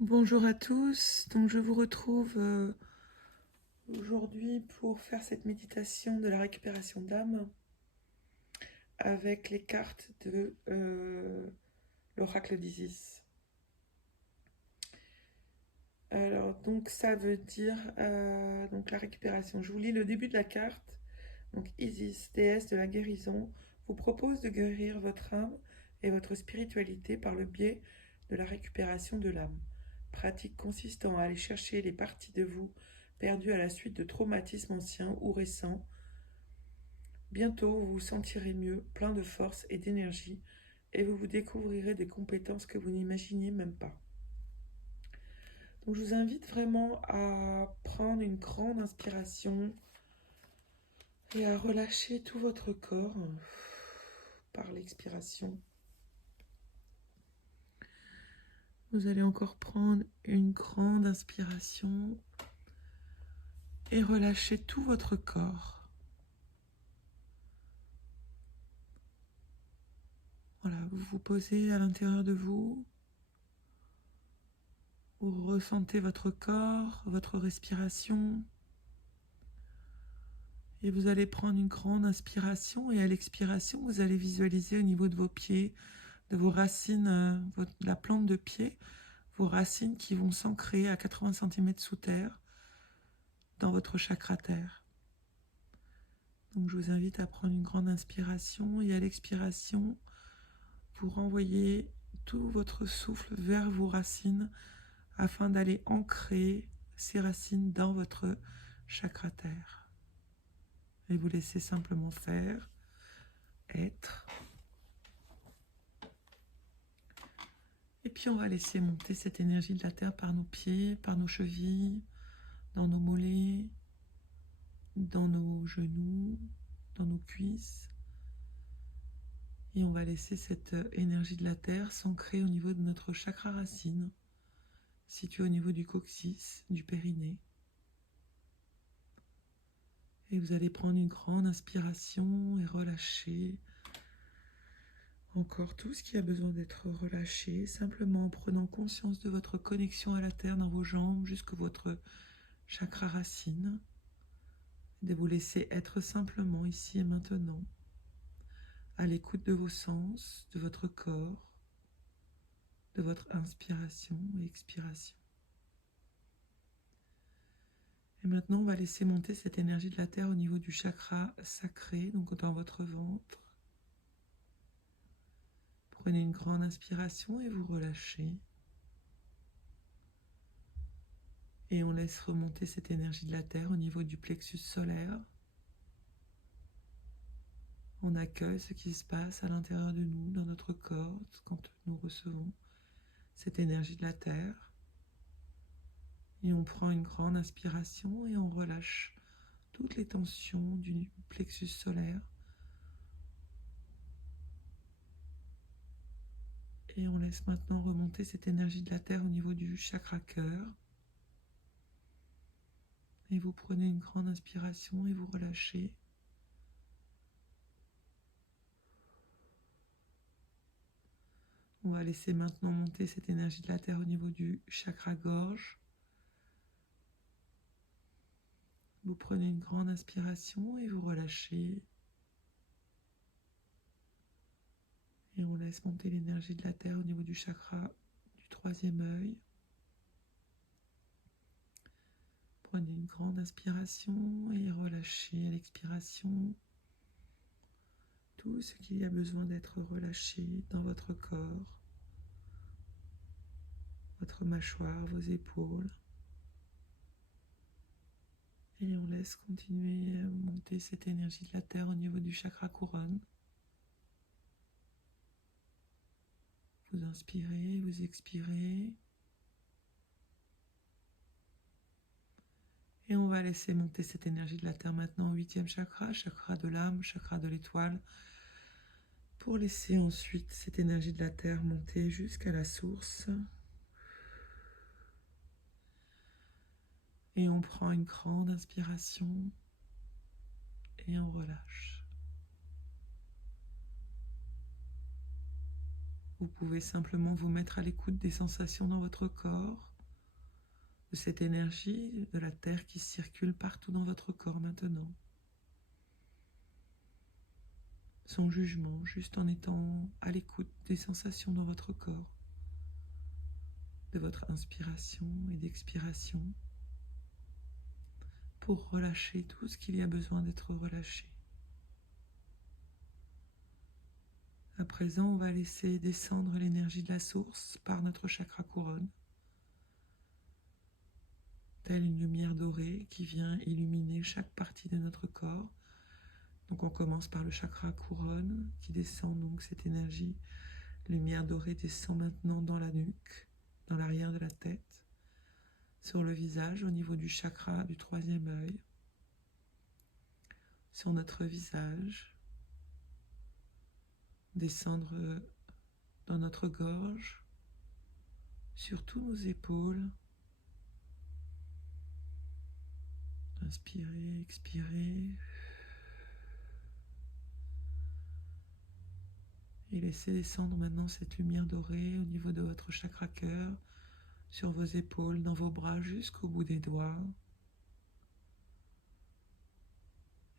Bonjour à tous, donc je vous retrouve aujourd'hui pour faire cette méditation de la récupération d'âme avec les cartes de l'oracle d'Isis. Alors donc ça veut dire donc la récupération. Je vous lis le début de la carte. Donc Isis, déesse de la guérison, vous propose de guérir votre âme et votre spiritualité par le biais de la récupération de l'âme. Pratique consistant à aller chercher les parties de vous perdues à la suite de traumatismes anciens ou récents. Bientôt, vous vous sentirez mieux, plein de force et d'énergie, et vous découvrirez des compétences que vous n'imaginiez même pas. Donc je vous invite vraiment à prendre une grande inspiration et à relâcher tout votre corps par l'expiration. Vous allez encore prendre une grande inspiration et relâcher tout votre corps. Voilà, vous vous posez à l'intérieur de vous. Vous ressentez votre corps, votre respiration. Et vous allez prendre une grande inspiration et à l'expiration, vous allez visualiser au niveau de vos pieds, de vos racines, la plante de pied, vos racines qui vont s'ancrer à 80 cm sous terre dans votre chakra terre. Donc je vous invite à prendre une grande inspiration et à l'expiration, vous renvoyez tout votre souffle vers vos racines afin d'aller ancrer ces racines dans votre chakra terre. Et vous laissez simplement faire, être. Et puis on va laisser monter cette énergie de la terre par nos pieds, par nos chevilles, dans nos mollets, dans nos genoux, dans nos cuisses. Et on va laisser cette énergie de la terre s'ancrer au niveau de notre chakra racine, situé au niveau du coccyx, du périnée. Et vous allez prendre une grande inspiration et relâcher encore tout ce qui a besoin d'être relâché, simplement en prenant conscience de votre connexion à la terre dans vos jambes jusqu'à votre chakra racine. De vous laisser être simplement ici et maintenant, à l'écoute de vos sens, de votre corps, de votre inspiration et expiration. Et maintenant, on va laisser monter cette énergie de la terre au niveau du chakra sacré, donc dans votre ventre. Prenez une grande inspiration et vous relâchez. Et on laisse remonter cette énergie de la terre au niveau du plexus solaire. On accueille ce qui se passe à l'intérieur de nous, dans notre corps, quand nous recevons cette énergie de la terre. Et on prend une grande inspiration et on relâche toutes les tensions du plexus solaire. Et on laisse maintenant remonter cette énergie de la terre au niveau du chakra cœur. Et vous prenez une grande inspiration et vous relâchez. On va laisser maintenant monter cette énergie de la terre au niveau du chakra gorge. Vous prenez une grande inspiration et vous relâchez. Et on laisse monter l'énergie de la terre au niveau du chakra du troisième œil. Prenez une grande inspiration et relâchez à l'expiration tout ce qui a besoin d'être relâché dans votre corps, votre mâchoire, vos épaules. Et on laisse continuer à monter cette énergie de la terre au niveau du chakra couronne. Vous inspirez, vous expirez. Et on va laisser monter cette énergie de la terre maintenant au 8e chakra, chakra de l'âme, chakra de l'étoile, pour laisser ensuite cette énergie de la terre monter jusqu'à la source. Et on prend une grande inspiration et on relâche. Vous pouvez simplement vous mettre à l'écoute des sensations dans votre corps. de cette énergie de la Terre qui circule partout dans votre corps maintenant. Sans jugement, juste en étant à l'écoute des sensations dans votre corps, de votre inspiration et d'expiration, pour relâcher tout ce qu'il y a besoin d'être relâché. À présent, on va laisser descendre l'énergie de la source par notre chakra couronne, telle une lumière dorée qui vient illuminer chaque partie de notre corps. Donc on commence par le chakra couronne qui descend, donc cette énergie, lumière dorée descend maintenant dans la nuque, dans l'arrière de la tête, sur le visage au niveau du chakra du troisième œil, sur notre visage, descendre dans notre gorge, sur tous nos épaules. Inspirez, expirez. Et laissez descendre maintenant cette lumière dorée au niveau de votre chakra cœur, sur vos épaules, dans vos bras, jusqu'au bout des doigts.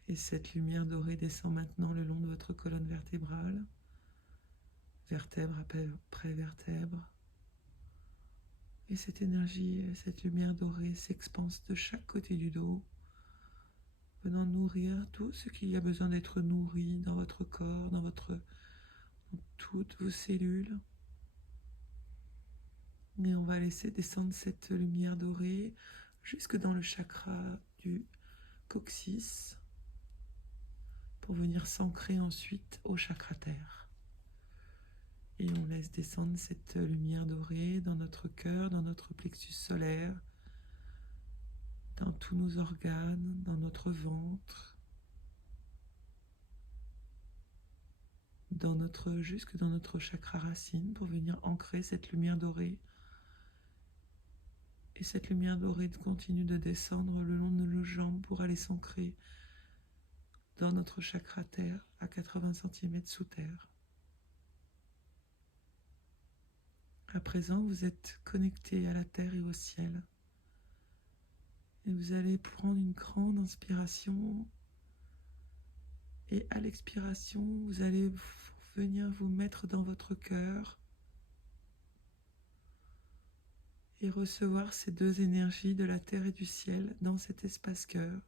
Et cette lumière dorée descend maintenant le long de votre colonne vertébrale, vertèbre après vertèbre. Et cette énergie, cette lumière dorée s'expanse de chaque côté du dos, venant nourrir tout ce qu'il y a besoin d'être nourri dans votre corps, dans toutes vos cellules. Et on va laisser descendre cette lumière dorée jusque dans le chakra du coccyx pour venir s'ancrer ensuite au chakra terre. Et on laisse descendre cette lumière dorée dans notre cœur, dans notre plexus solaire, dans tous nos organes, dans notre ventre, jusque dans notre chakra racine pour venir ancrer cette lumière dorée. Et cette lumière dorée continue de descendre le long de nos jambes pour aller s'ancrer dans notre chakra terre à 80 cm sous terre. À présent, vous êtes connecté à la terre et au ciel. Et vous allez prendre une grande inspiration. Et à l'expiration, vous allez venir vous mettre dans votre cœur et recevoir ces deux énergies de la terre et du ciel dans cet espace cœur.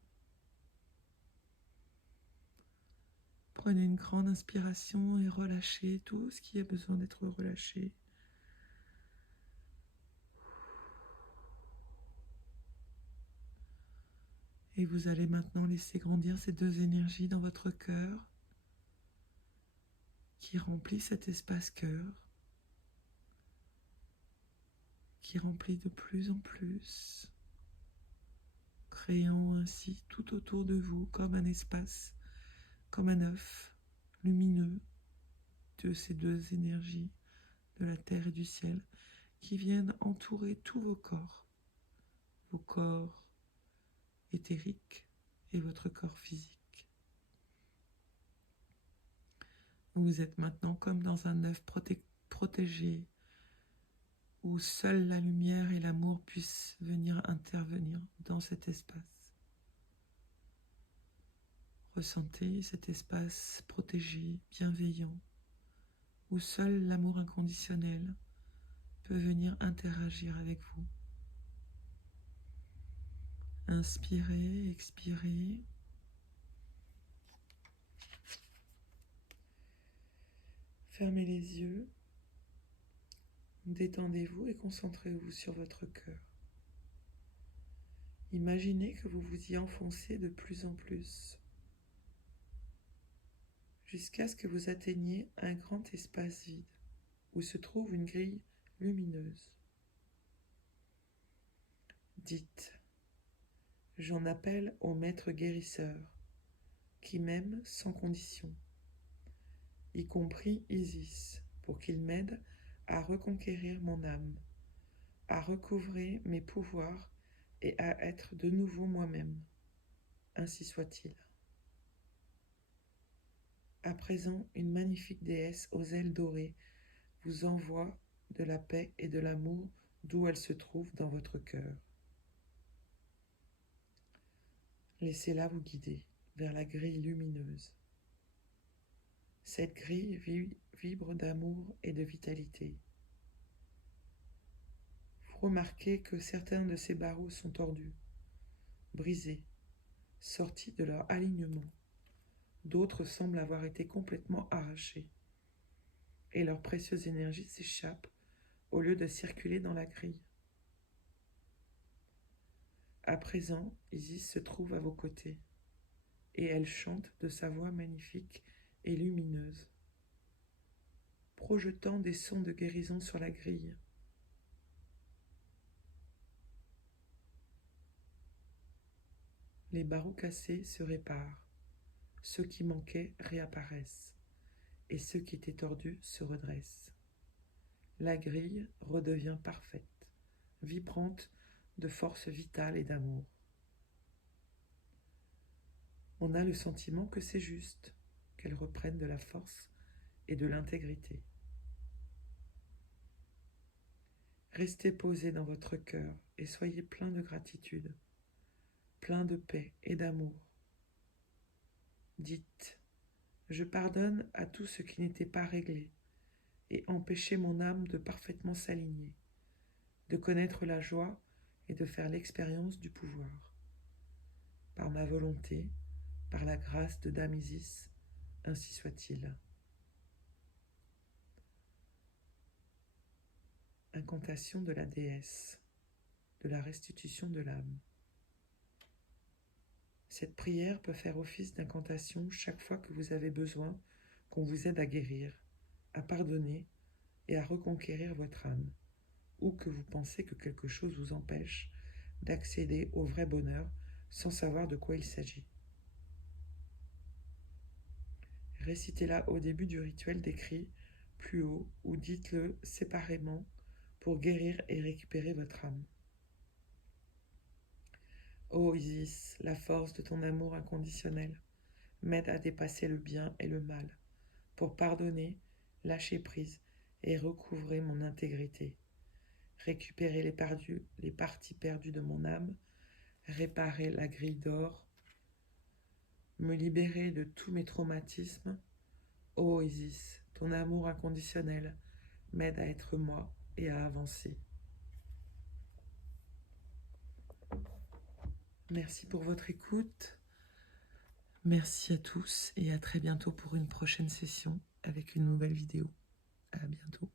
Prenez une grande inspiration et relâchez tout ce qui a besoin d'être relâché. Et vous allez maintenant laisser grandir ces deux énergies dans votre cœur qui remplit cet espace cœur, qui remplit de plus en plus, créant ainsi tout autour de vous comme un espace, comme un œuf lumineux de ces deux énergies de la terre et du ciel qui viennent entourer tous vos corps éthériques et votre corps physique. Vous êtes maintenant comme dans un œuf protégé où seule la lumière et l'amour puissent venir intervenir dans cet espace. Ressentez cet espace protégé, bienveillant, où seul l'amour inconditionnel peut venir interagir avec vous. Inspirez, expirez. Fermez les yeux. Détendez-vous et concentrez-vous sur votre cœur. Imaginez que vous vous y enfoncez de plus en plus, jusqu'à ce que vous atteigniez un grand espace vide, où se trouve une grille lumineuse. Dites, j'en appelle au maître guérisseur, qui m'aime sans condition, y compris Isis, pour qu'il m'aide à reconquérir mon âme, à recouvrer mes pouvoirs et à être de nouveau moi-même. Ainsi soit-il. À présent, une magnifique déesse aux ailes dorées vous envoie de la paix et de l'amour d'où elle se trouve dans votre cœur. Laissez-la vous guider vers la grille lumineuse. Cette grille vibre d'amour et de vitalité. Vous remarquez que certains de ces barreaux sont tordus, brisés, sortis de leur alignement. D'autres semblent avoir été complètement arrachés, et leur précieuse énergie s'échappe au lieu de circuler dans la grille. À présent, Isis se trouve à vos côtés, et elle chante de sa voix magnifique et lumineuse, projetant des sons de guérison sur la grille. Les barreaux cassés se réparent, ceux qui manquaient réapparaissent, et ceux qui étaient tordus se redressent. La grille redevient parfaite, vibrante de force vitale et d'amour. On a le sentiment que c'est juste, qu'elle reprenne de la force et de l'intégrité. Restez posé dans votre cœur et soyez plein de gratitude, plein de paix et d'amour. Dites, je pardonne à tout ce qui n'était pas réglé et empêchait mon âme de parfaitement s'aligner, de connaître la joie et de faire l'expérience du pouvoir. Par ma volonté, par la grâce de Dame Isis, ainsi soit-il. Incantation de la déesse, de la restitution de l'âme. Cette prière peut faire office d'incantation chaque fois que vous avez besoin qu'on vous aide à guérir, à pardonner et à reconquérir votre âme, ou que vous pensez que quelque chose vous empêche d'accéder au vrai bonheur sans savoir de quoi il s'agit. Récitez-la au début du rituel décrit plus haut ou dites-le séparément pour guérir et récupérer votre âme. Ô Isis, la force de ton amour inconditionnel m'aide à dépasser le bien et le mal, pour pardonner, lâcher prise et recouvrer mon intégrité, récupérer les parties perdues de mon âme, réparer la grille d'or, me libérer de tous mes traumatismes. Ô Isis, ton amour inconditionnel m'aide à être moi et à avancer. Merci pour votre écoute. Merci à tous et à très bientôt pour une prochaine session avec une nouvelle vidéo. À bientôt.